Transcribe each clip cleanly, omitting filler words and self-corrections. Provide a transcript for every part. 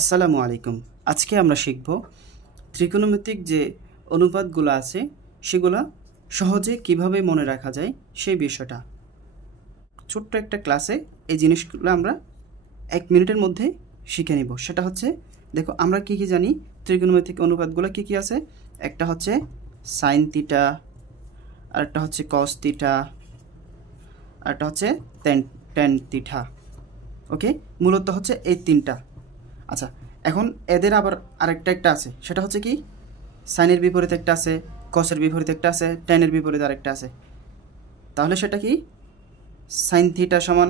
আসসালামু আলাইকুম। আজকে আমরা শিখব ত্রিকোণমিতিক যে অনুপাতগুলো আছে সেগুলা সহজে কিভাবে মনে রাখা যায় সেই বিষয়টা। ছোট্ট একটা ক্লাসে এই জিনিসগুলো আমরা 1 মিনিটের মধ্যে শিখে নিব। সেটা হচ্ছে, দেখো আমরা কি কি জানি, ত্রিকোণমিতিক অনুপাতগুলো কি কি আছে। একটা হচ্ছে সাইন থিটা, আরেকটা হচ্ছে কস থিটা, আরেকটা হচ্ছে ট্যান থিটা। ওকে, মূলত হচ্ছে এই তিনটা। আচ্ছা, এখন এদের আবার আরেকটা আছে, সেটা হচ্ছে কি সাইনের বিপরীতে একটা আছে, কসের বিপরীতে একটা আছে, ট্যানের বিপরীতে আরেকটা আছে। তাহলে সেটা কি, সাইন থিটা সমান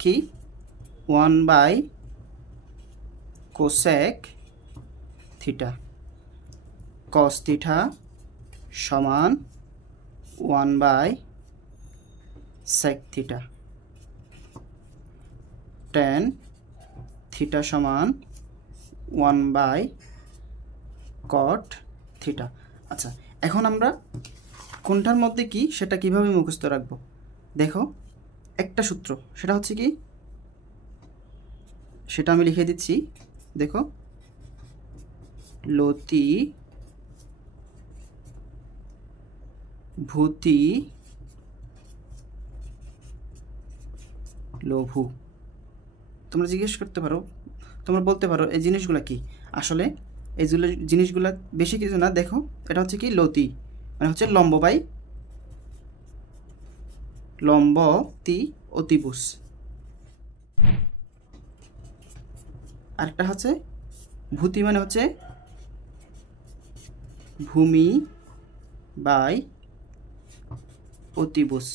কি 1 by cosec theta, cos theta সমান 1 by sec theta, tan theta সমান 1 বাই কট থিটা। আচ্ছা, এখন আমরা কোনটার মধ্যে কি সেটা কিভাবে মুখস্থ রাখবো। দেখো, একটা সূত্র, সেটা হচ্ছে কি, সেটা আমি লিখে দিচ্ছি। দেখো, লতি ভূতি লঘু। তোমরা জিজ্ঞেস করতে পারো, তোমরা বলতে পারো এই জিনিসগুলা কি। আসলে এই জিনিসগুলা বেশি কিছু না। দেখো, এটা হচ্ছে কি লতি, মানে হচ্ছে লম্ব বাই লম্বতি অতিভুজ। আরেকটা হচ্ছে ভূতি, মানে হচ্ছে ভূমি বাই অতিভুজ।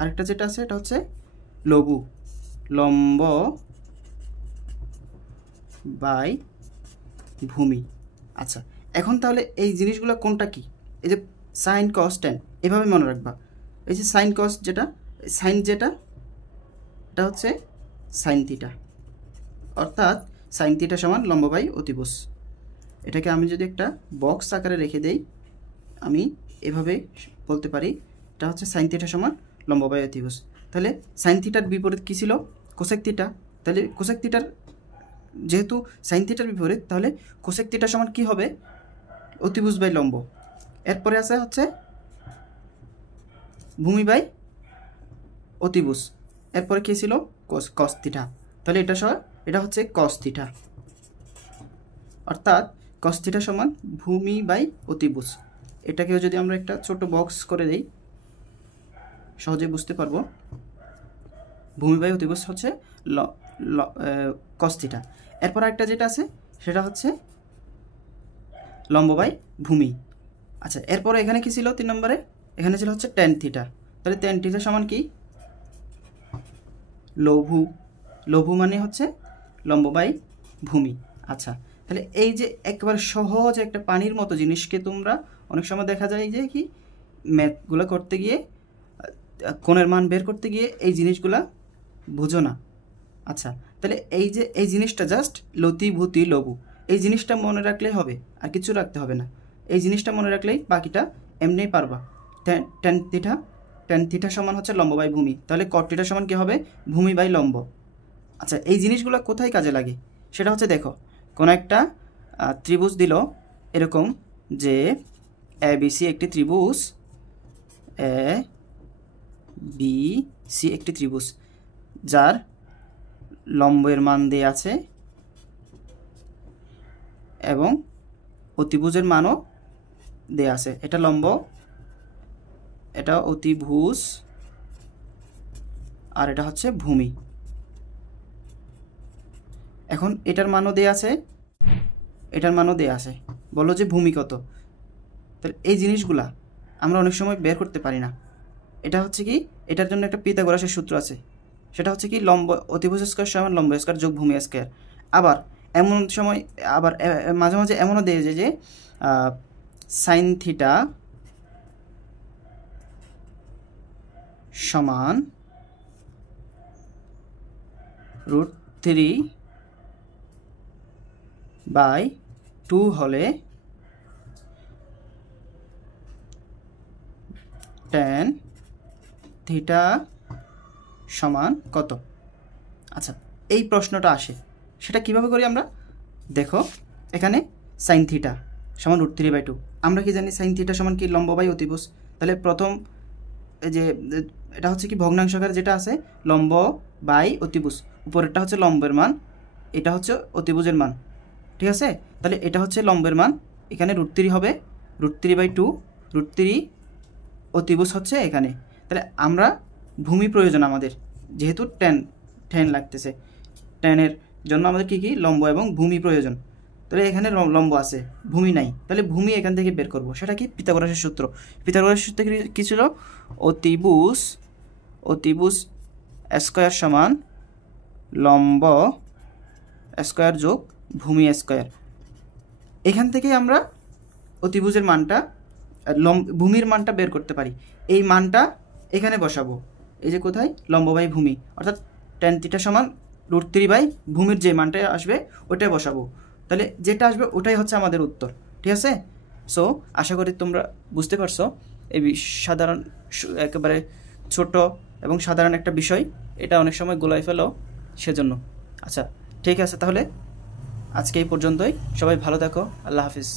আরেকটা যেটা আছে এটা হচ্ছে লঘু, লম্ব বাই ভূমি। আচ্ছা, এখন তাহলে এই জিনিসগুলো কোনটা কি, এই যে সাইন কস ট্যান, এভাবে মনে রাখবা। এই যে সাইন কস, যেটা সাইন, যেটা এটা হচ্ছে সাইন থিটা, অর্থাৎ সাইন থিটা সমান লম্ব বাই অতিভুজ। এটাকে আমি যদি একটা বক্স আকারে রেখে দেই, আমি এভাবে বলতে পারি, এটা হচ্ছে সাইন থিটা সমান লম্ব বাই অতিভুজ। তাহলে সাইন থিটার বিপরীত কী ছিল, কোসেক থিটা। তাহলে কোসেক থিটার, যেহেতু সাইন থিটার বিপরীত, তাহলে কোসেক থিটা সমান কী হবে, অতিভুজ বাই লম্ব। এরপরে আছে হচ্ছে ভূমি বাই অতিভুজ। এরপরে কী ছিল, কস থিটা। তাহলে এটা হচ্ছে কস থিটা, অর্থাৎ কস থিটা সমান ভূমি বাই অতিভুজ। এটাকেও যদি আমরা একটা ছোট বক্স করে দিই, সহজে বুঝতে পারবো। ভূমি বাই অতিভুজ হচ্ছে কস থিটা। এরপর একটা যেটা আছে সেটা হচ্ছে লম্ব বাই ভূমি। আচ্ছা, এরপরে এখানে কি ছিল 3 নম্বরে, এখানে ছিল হচ্ছে ট্যান থিটা। তাহলে ট্যান থিটা সমান কি, লঘু। লঘু মানে হচ্ছে লম্ব বাই ভূমি। আচ্ছা, তাহলে এই যে একবার সহজ একটা পানির মতো জিনিসকে তোমরা অনেক সময় দেখা যায় যে কি, ম্যাথগুলো করতে গিয়ে, কোণের মান বের করতে গিয়ে এই জিনিসগুলা বুঝো না। আচ্ছা, তাহলে এই যে এই জিনিসটা জাস্ট লতি ভূতি লঘু, এই জিনিসটা মনে রাখলেই হবে, আর কিছু রাখতে হবে না। এই জিনিসটা মনে রাখলেই বাকিটা এমনিই পারবা। ট্যান থিটা সমান হচ্ছে লম্ব বাই ভূমি, তাহলে কট থিটা সমান কী হবে, ভূমি বাই লম্ব। আচ্ছা, এই জিনিসগুলো কোথায় কাজে লাগে সেটা হচ্ছে, দেখো কোনো একটা ত্রিভুজ দিল এরকম, যে এ বি সি একটি ত্রিভুজ, এ বি সি একটি ত্রিভুজ, যার লম্বের মান দেয়া আছে এবং অতিভুজের মানও দেয়া আছে। এটা লম্ব, এটা অতিভুজ, আর এটা হচ্ছে ভূমি। এখন এটার মানও দেয়া আছে, এটার মানও দেয়া আছে। বলো যে ভূমি কত। তাহলে এই জিনিসগুলা আমরা অনেক সময় বের করতে পারি না। এটা হচ্ছে কি, এটার জন্য একটা পিথাগোরাসের সূত্র আছে, সেটা হচ্ছে কি, লম্ব অতিভুজ স্কয়ার সমান লম্ব স্কয়ার যোগ ভূমি স্কয়ার। আবার এমন সময়, আবার মাঝে মাঝে এমনও দেয় যে সাইন থিটা সমান √3/2 হলে ট্যান থিটা সমান কত। আচ্ছা, এই প্রশ্নটা আসে, সেটা কিভাবে করি আমরা? দেখো এখানে সাইন থিটা সমান √3/2। আমরা কি জানি সাইন থিটা সমান কি লম্ব বাই অতিভুজ। তাহলে প্রথম যে এটা হচ্ছে কি ভগ্নাংশ আকারে যেটা আছে লম্ব বাই অতিভুজ, উপরেরটা হচ্ছে লম্বের মান, এটা হচ্ছে অতিভুজের মান, ঠিক আছে। তাহলে এটা হচ্ছে লম্বের মান, এখানে √3 হবে, √3/2, √3 অতিভুজ হচ্ছে এখানে। তাহলে আমরা ভূমি প্রয়োজন আমাদের, যেহেতু টেন লাগতেছে, টেনের জন্য আমাদের কি কি লম্ব এবং ভূমি প্রয়োজন। তাহলে এখানে লম্ব আছে, ভূমি নাই, তাহলে ভূমি এখান থেকে বের করব। সেটা কি? পিথাগোরাসের সূত্র। পিথাগোরাসের সূত্র কি ছিল? অতিভুজ স্কয়ার সমান লম্ব স্কয়ার যোগ ভূমি স্কয়ার। এখান থেকে আমরা অতিভুজের মানটা ভূমির মানটা বের করতে পারি। এই মানটা এখানে বসাবো, এই যে কোথায় লম্ব বাই ভূমি, অর্থাৎ tan θ সমান √3 ভূমির যে মানটা আসবে ওটাই বসাবো। তাহলে যেটা আসবে ওটাই হচ্ছে আমাদের উত্তর, ঠিক আছে। সো আশা করি তোমরা বুঝতে পারছো এই সাধারণ একেবারে ছোট এবং সাধারণ একটা বিষয়, এটা অনেক সময় গোলাই ফেলো সেজন্য। আচ্ছা ঠিক আছে, তাহলে আজকে এই পর্যন্তই। সবাই ভালো থাকো, আল্লাহ হাফিজ।